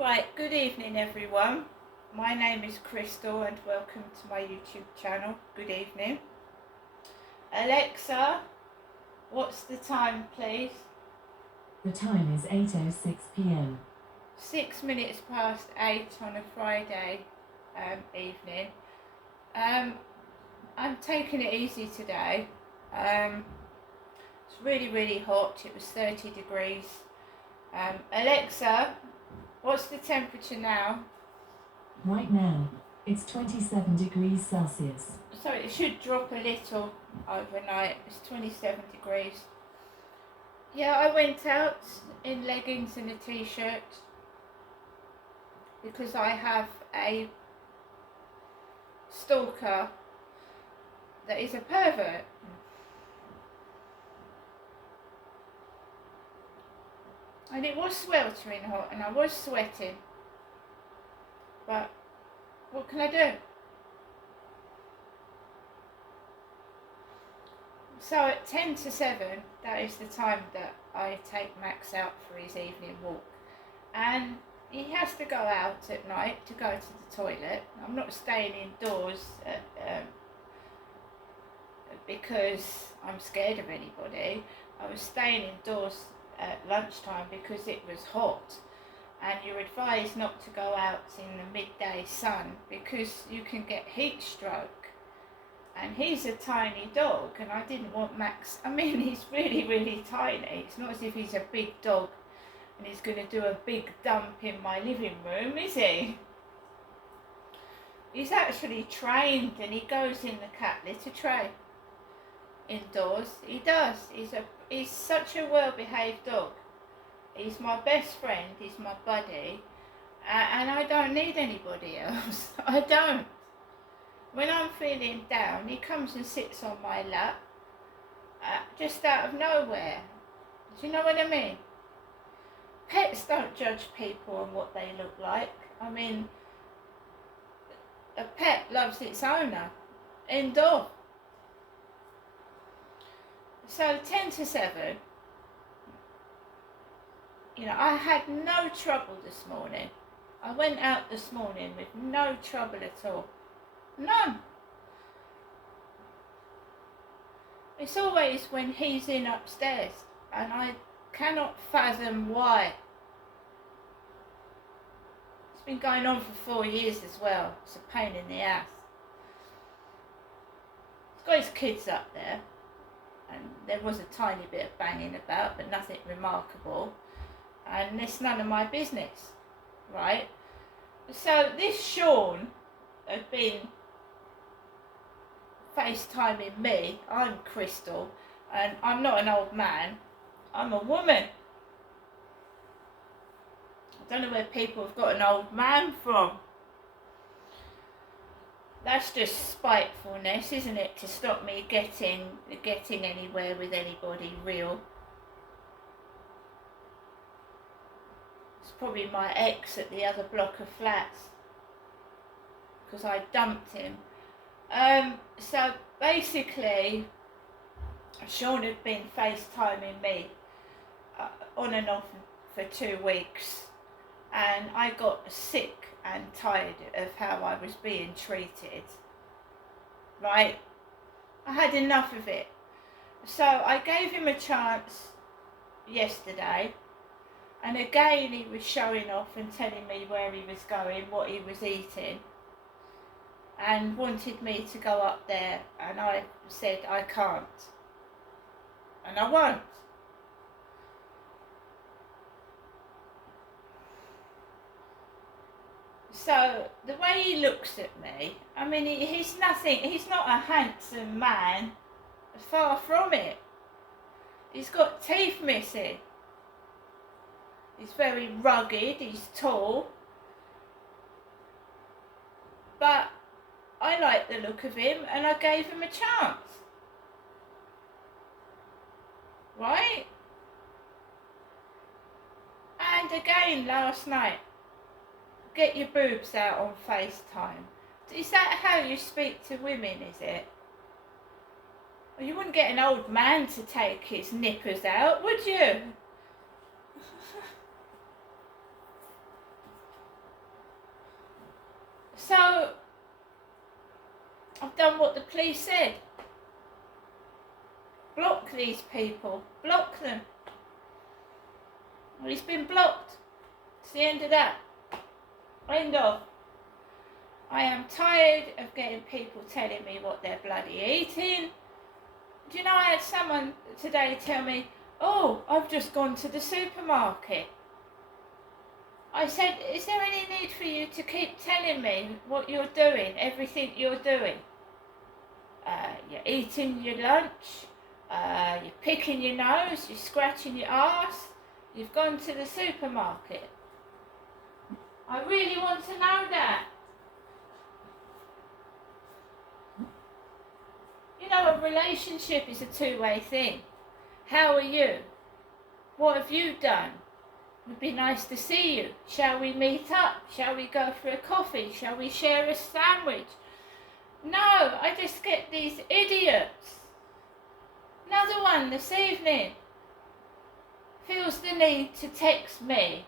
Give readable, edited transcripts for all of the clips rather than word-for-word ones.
Right, good evening everyone. My name is Crystal and welcome to my YouTube channel. Good evening. Alexa, what's the time please? The time is 8:06 p.m. 6 minutes past 8 on a Friday evening. I'm taking it easy today. It's really hot. It was 30 degrees. Alexa, what's the temperature now? Right now, it's 27 degrees Celsius. So it should drop a little overnight. It's 27 degrees. Yeah, I went out in leggings and a t-shirt because I have a stalker that is a pervert. And it was sweltering hot and I was sweating. But what can I do? So at 10 to 7, that is the time that I take Max out for his evening walk. And he has to go out at night to go to the toilet. I'm not staying indoors because I'm scared of anybody. I was staying indoors at lunchtime because it was hot. And you're advised not to go out in the midday sun because you can get heat stroke. And he's a tiny dog and I didn't want Max, I mean he's really tiny. It's not as if he's a big dog and he's going to do a big dump in my living room, is he? He's actually trained and he goes in the cat litter tray indoors. He does. He's such a well behaved dog. He's my best friend, he's my buddy, and I don't need anybody else. I don't. When I'm feeling down, he comes and sits on my lap, just out of nowhere. Do you know what I mean? Pets don't judge people on what they look like. I mean, a pet loves its owner. End of. So 10 to 7, you know, I had no trouble this morning. I went out this morning with no trouble at all. None. It's always when he's in upstairs and I cannot fathom why. It's been going on for 4 years as well. It's a pain in the ass. He's got his kids up there and there was a tiny bit of banging about but nothing remarkable and it's none of my business, right? So this Sean had been FaceTiming me. I'm Crystal and I'm not an old man, I'm a woman. I don't know where people have got an old man from. That's just spitefulness, isn't it, to stop me getting anywhere with anybody real. It's probably my ex at the other block of flats because I dumped him. So basically, Sean had been FaceTiming me on and off for 2 weeks, and I got sick and tired of how I was being treated. Right? I had enough of it. So I gave him a chance yesterday, and again he was showing off and telling me where he was going, what he was eating, and wanted me to go up there, and I said I can't and I won't. So the way he looks at me, I mean he's not a handsome man, far from it. He's got teeth missing, he's very rugged, he's tall, but I like the look of him and I gave him a chance. Right? And again last night, get your boobs out on FaceTime. Is that how you speak to women, is it? Well, you wouldn't get an old man to take his nippers out, would you? done what the police said. Block these people. Block them. Well, he's been blocked. It's the end of that. End of. I am tired of getting people telling me what they're bloody eating. Do you know, I had someone today tell me, oh, I've just gone to the supermarket. I said, is there any need for you to keep telling me what you're doing, everything you're doing? You're eating your lunch, you're picking your nose, you're scratching your arse, you've gone to the supermarket. I really want to know that. You know, a relationship is a two-way thing. How are you? What have you done? It would be nice to see you. Shall we meet up? Shall we go for a coffee? Shall we share a sandwich? No, I just get these idiots. Another one this evening feels the need to text me.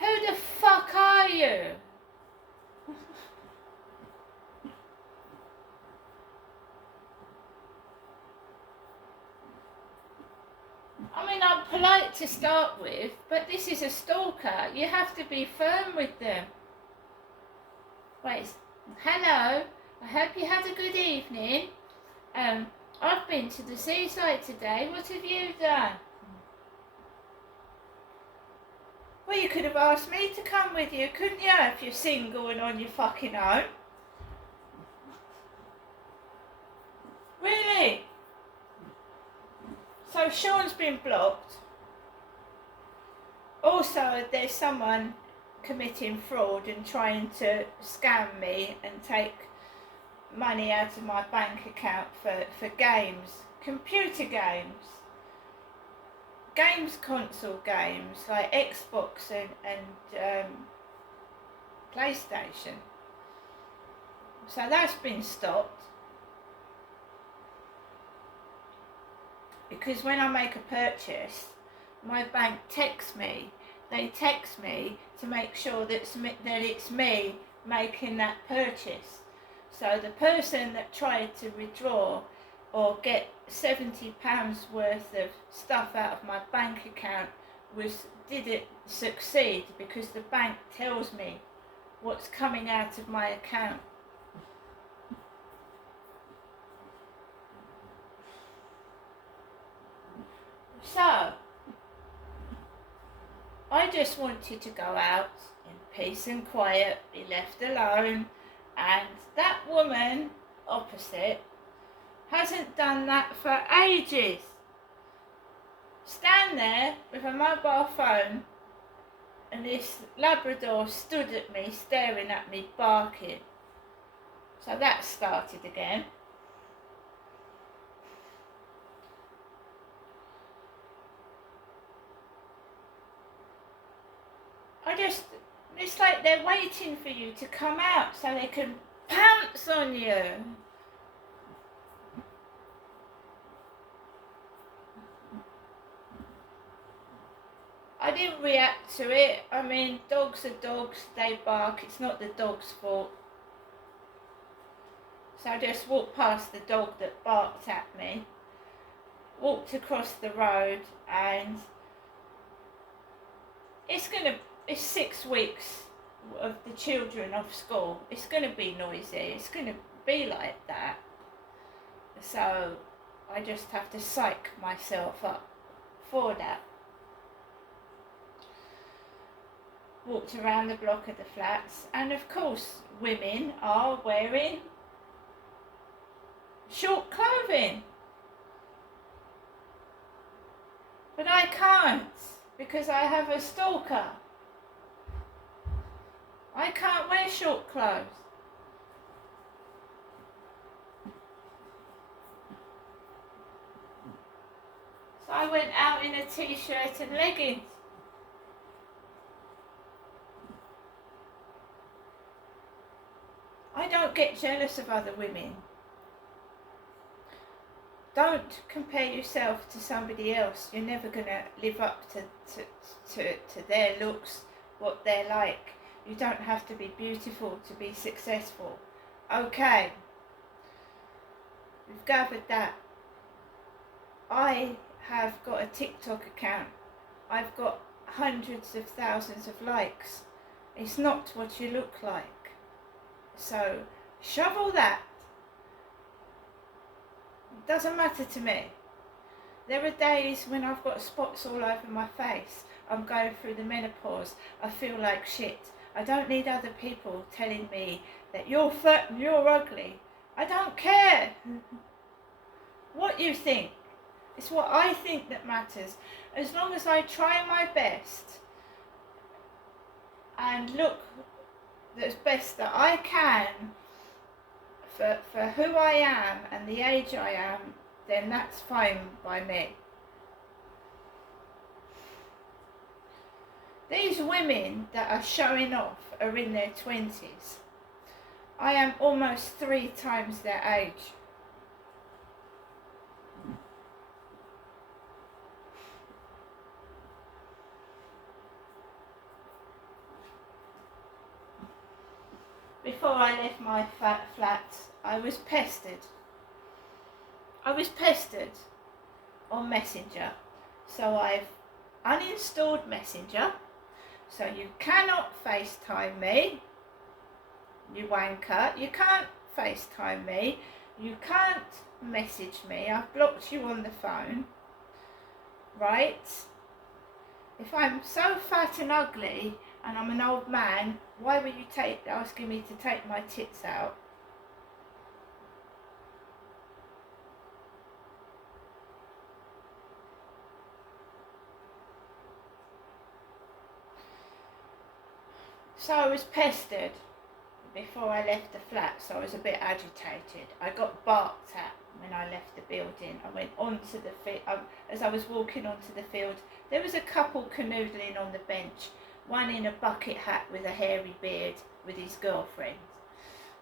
Who the fuck are you? I mean, I'm polite to start with, but this is a stalker. You have to be firm with them. Wait, hello, I hope you had a good evening. I've been to the seaside today. What have you done? Well, you could have asked me to come with you, couldn't you, if you're single and on your fucking own? Really? So Sean's been blocked. Also, there's someone committing fraud and trying to scam me and take money out of my bank account for games, computer games, console games like Xbox and PlayStation. So that's been stopped. Because when I make a purchase, my bank texts me. They text me to make sure that it's me making that purchase. So the person that tried to withdraw or get £70 worth of stuff out of my bank account didn't succeed because the bank tells me what's coming out of my account. So, I just wanted to go out in peace and quiet, be left alone, and that woman opposite hasn't done that for ages. Stand there with a mobile phone and this Labrador stood at me, staring at me, barking. So that started again. It's like they're waiting for you to come out so they can pounce on you. I didn't react to it. I mean, dogs are dogs, they bark, it's not the dog's fault. So I just walked past the dog that barked at me, walked across the road, and it's 6 weeks of the children off school. It's going to be noisy. It's going to be like that. So I just have to psych myself up for that. Walked around the block of the flats, and of course women are wearing short clothing. But I can't, because I have a stalker. I can't wear short clothes. So I went out in a t-shirt and leggings. I don't get jealous of other women. Don't compare yourself to somebody else. You're never going to live up to their looks, what they're like. You don't have to be beautiful to be successful. Okay, You've gathered that I have got a TikTok account. I've got hundreds of thousands of likes. It's not what you look like. So shove all that. It doesn't matter to me. There are days when I've got spots all over my face. I'm going through the menopause. I feel like shit. I don't need other people telling me that you're fat and you're ugly. I don't care what you think. It's what I think that matters. As long as I try my best and look as best that I can for who I am and the age I am, then that's fine by me. These women that are showing off are in their 20s. I am almost 3 times their age. Before I left my flat, I was pestered. I was pestered on Messenger. So I've uninstalled Messenger. So you cannot FaceTime me, you wanker. You can't FaceTime me. You can't message me. I've blocked you on the phone. Right? If I'm so fat and ugly and I'm an old man, why were you asking me to take my tits out? So I was pestered before I left the flat, so I was a bit agitated. I got barked at when I left the building. I went onto the field. As I was walking onto the field, there was a couple canoodling on the bench, one in a bucket hat with a hairy beard with his girlfriend.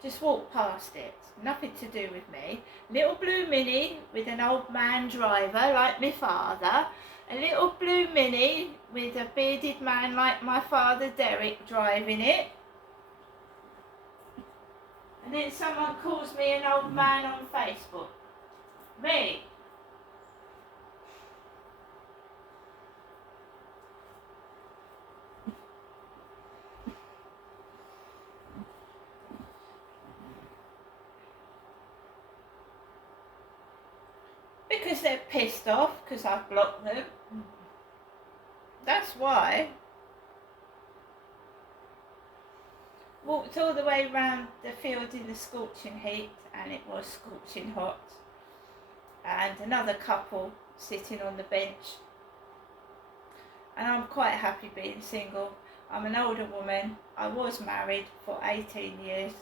Just walked past it, nothing to do with me. Little blue Mini with an old man driver like my father. A little blue Mini with a bearded man like my father Derek driving it. And then someone calls me an old man on Facebook. Me. Because they're pissed off because I've blocked them. That's why. Walked all the way round the field in the scorching heat, and it was scorching hot. And another couple sitting on the bench. And I'm quite happy being single. I'm an older woman. I was married for 18 years.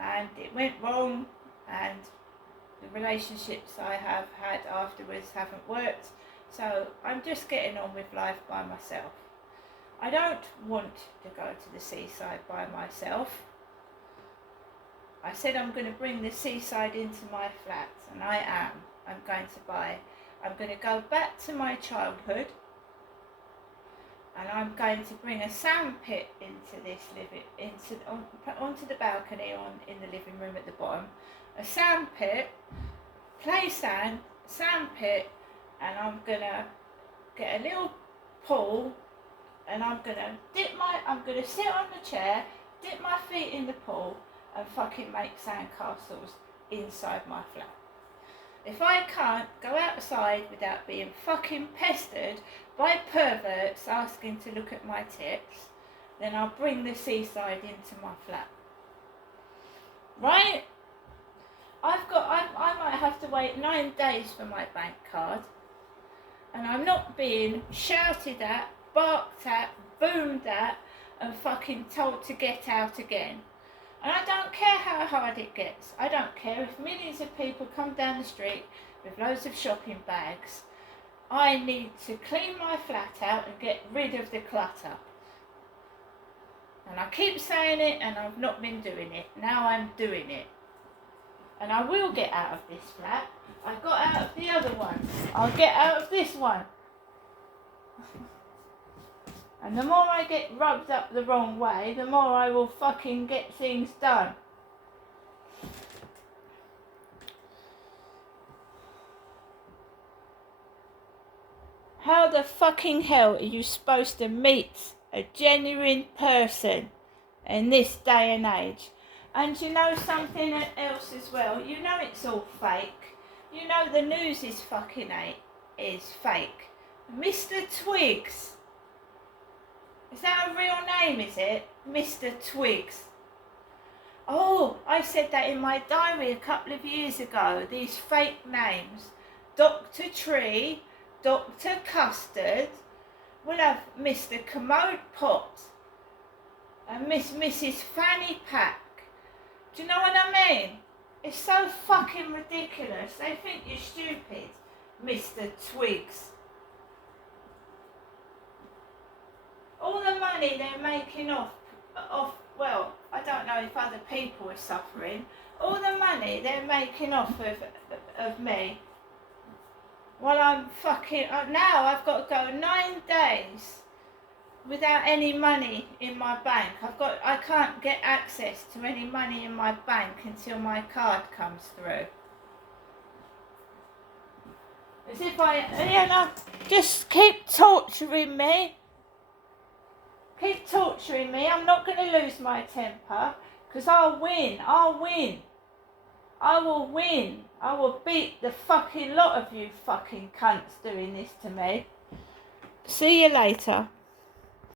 And it went wrong, and the relationships I have had afterwards haven't worked. So I'm just getting on with life by myself. I don't want to go to the seaside by myself. I said I'm going to bring the seaside into my flat, and I am. I'm going to go back to my childhood, and I'm going to bring a sand pit into this onto the balcony in the living room at the bottom. A sand pit, play sand pit, and I'm going to get a little pool. And I'm gonna sit on the chair, dip my feet in the pool, and fucking make sandcastles inside my flat. If I can't go outside without being fucking pestered by perverts asking to look at my tits, then I'll bring the seaside into my flat. Right? I might have to wait 9 days for my bank card, and I'm not being shouted at, barked at, boomed at, and fucking told to get out again. And I don't care how hard it gets. I don't care if millions of people come down the street with loads of shopping bags. I need to clean my flat out and get rid of the clutter. And I keep saying it, and I've not been doing it. Now I'm doing it. And I will get out of this flat. I got out of the other one. I'll get out of this one. And the more I get rubbed up the wrong way, the more I will fucking get things done. How the fucking hell are you supposed to meet a genuine person in this day and age? And you know something else as well? You know it's all fake. You know the news is fucking is fake. Mr. Twiggs. Is that a real name, is it? Mr. Twiggs. Oh, I said that in my diary a couple of years ago. These fake names. Dr. Tree, Dr. Custard. We'll have Mr. Commode Pot. And Mrs. Fanny Pack. Do you know what I mean? It's so fucking ridiculous. They think you're stupid, Mr. Twiggs. All the money they're making off, well, I don't know if other people are suffering. All the money they're making off of me. Well, I'm fucking, now I've got to go 9 days without any money in my bank. I can't get access to any money in my bank until my card comes through. As if just keep torturing me. Keep torturing me. I'm not going to lose my temper, because I'll win. I will win. I will beat the fucking lot of you fucking cunts doing this to me. See you later.